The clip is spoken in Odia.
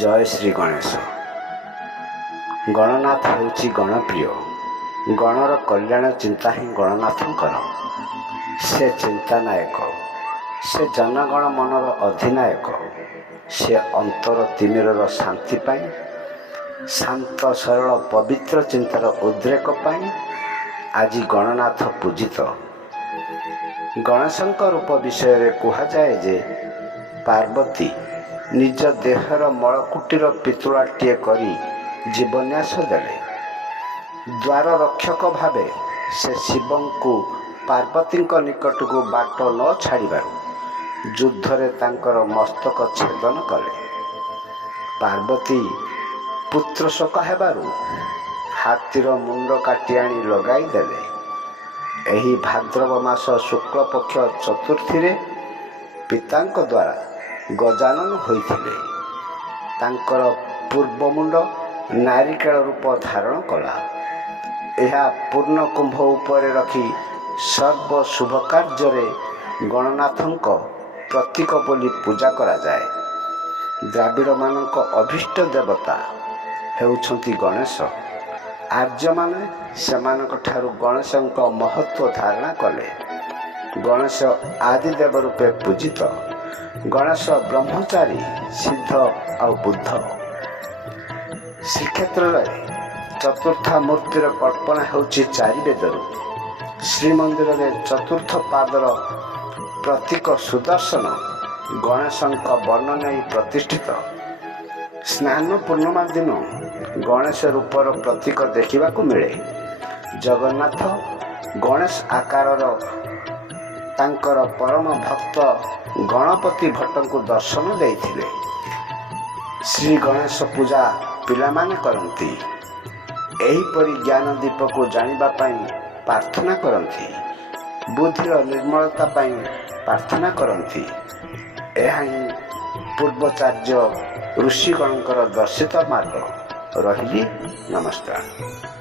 ଜୟ ଶ୍ରୀ ଗଣେଶ। ଗଣନାଥ ହେଉଛି ଗଣପ୍ରିୟ। ଗଣର କଲ୍ୟାଣ ଚିନ୍ତା ହିଁ ଗଣନାଥଙ୍କର। ସେ ଚିନ୍ତାନାୟକ, ସେ ଜନଗଣ ମନର ଅଧିନାୟକ। ସେ ଅନ୍ତର ତିମିରର ଶାନ୍ତି ପାଇଁ, ଶାନ୍ତ ସରଳ ପବିତ୍ର ଚିନ୍ତାର ଉଦ୍ରେକ ପାଇଁ ଆଜି ଗଣନାଥ ପୂଜିତ। ଗଣେଶଙ୍କ ରୂପ ବିଷୟରେ କୁହାଯାଏ ଯେ ପାର୍ବତୀ ନିଜ ଦେହର ମଳକୁଟୀର ପିତୁଳାଟିଏ କରି ଜୀବନ୍ୟାସ ଦେଲେ। ଦ୍ୱାର ରକ୍ଷକ ଭାବେ ସେ ଶିବଙ୍କୁ ପାର୍ବତୀଙ୍କ ନିକଟକୁ ବାଟ ନ ଛାଡ଼ିବାରୁ ଯୁଦ୍ଧରେ ତାଙ୍କର ମସ୍ତକ ଛେଦନ କଲେ। ପାର୍ବତୀ ପୁତ୍ର ଶୋକ ହେବାରୁ ହାତୀର ମୁଣ୍ଡ କାଟି ଆଣି ଲଗାଇ ଦେଲେ। ଏହି ଭାଦ୍ରବ ମାସ ଶୁକ୍ଳପକ୍ଷ ଚତୁର୍ଥୀରେ ପିତାଙ୍କ ଦ୍ୱାରା ଗଜାନନ ହୋଇଥିଲେ। ତାଙ୍କର ପୂର୍ବମୁଣ୍ଡ ନାରିକେଳ ରୂପ ଧାରଣ କଲା। ଏହା ପୂର୍ଣ୍ଣ କୁମ୍ଭ ଉପରେ ରଖି ସର୍ବ ଶୁଭ କାର୍ଯ୍ୟରେ ଗଣନାଥଙ୍କ ପ୍ରତୀକ ବୋଲି ପୂଜା କରାଯାଏ। ଦ୍ରାବିଡ଼ମାନଙ୍କ ଅଭୀଷ୍ଟ ଦେବତା ହେଉଛନ୍ତି ଗଣେଶ। ଆର୍ଯ୍ୟମାନେ ସେମାନଙ୍କ ଠାରୁ ଗଣେଶଙ୍କ ମହତ୍ତ୍ୱ ଧାରଣା କଲେ। ଗଣେଶ ଆଦିଦେବ ରୂପେ ପୂଜିତ। ଗଣେଶ ବ୍ରହ୍ମଚାରୀ, ସିଦ୍ଧ ଆଉ ବୁଦ୍ଧ। ଶ୍ରୀକ୍ଷେତ୍ରରେ ଚତୁର୍ଥା ମୂର୍ତ୍ତିର କଳ୍ପନା ହେଉଛି ଚାରି ବେଦରୁ। ଶ୍ରୀମନ୍ଦିରରେ ଚତୁର୍ଥ ପାଦର ପ୍ରତୀକ ସୁଦର୍ଶନ ଗଣେଶଙ୍କ ବର୍ଣ୍ଣ ନେଇ ପ୍ରତିଷ୍ଠିତ। ସ୍ନାନ ପୂର୍ଣ୍ଣିମା ଦିନ ଗଣେଶ ରୂପର ପ୍ରତୀକ ଦେଖିବାକୁ ମିଳେ। ଜଗନ୍ନାଥ ଗଣେଶ ଆକାରର ତାଙ୍କର ପରମ ଭକ୍ତ ଗଣପତି ଭଟ୍ଟଙ୍କୁ ଦର୍ଶନ ଦେଇଥିଲେ। ଶ୍ରୀ ଗଣେଶ ପୂଜା ପିଲାମାନେ କରନ୍ତି। ଏହିପରି ଜ୍ଞାନ ଦୀପକୁ ଜାଣିବା ପାଇଁ ପ୍ରାର୍ଥନା କରନ୍ତି। ବୁଦ୍ଧିର ନିର୍ମଳତା ପାଇଁ ପ୍ରାର୍ଥନା କରନ୍ତି। ଏହା ହିଁ ପୂର୍ବାଚାର୍ଯ୍ୟ ଋଷିଗଣଙ୍କର ଦର୍ଶିତ ମାର୍ଗ। ରହିଲି, ନମସ୍କାର।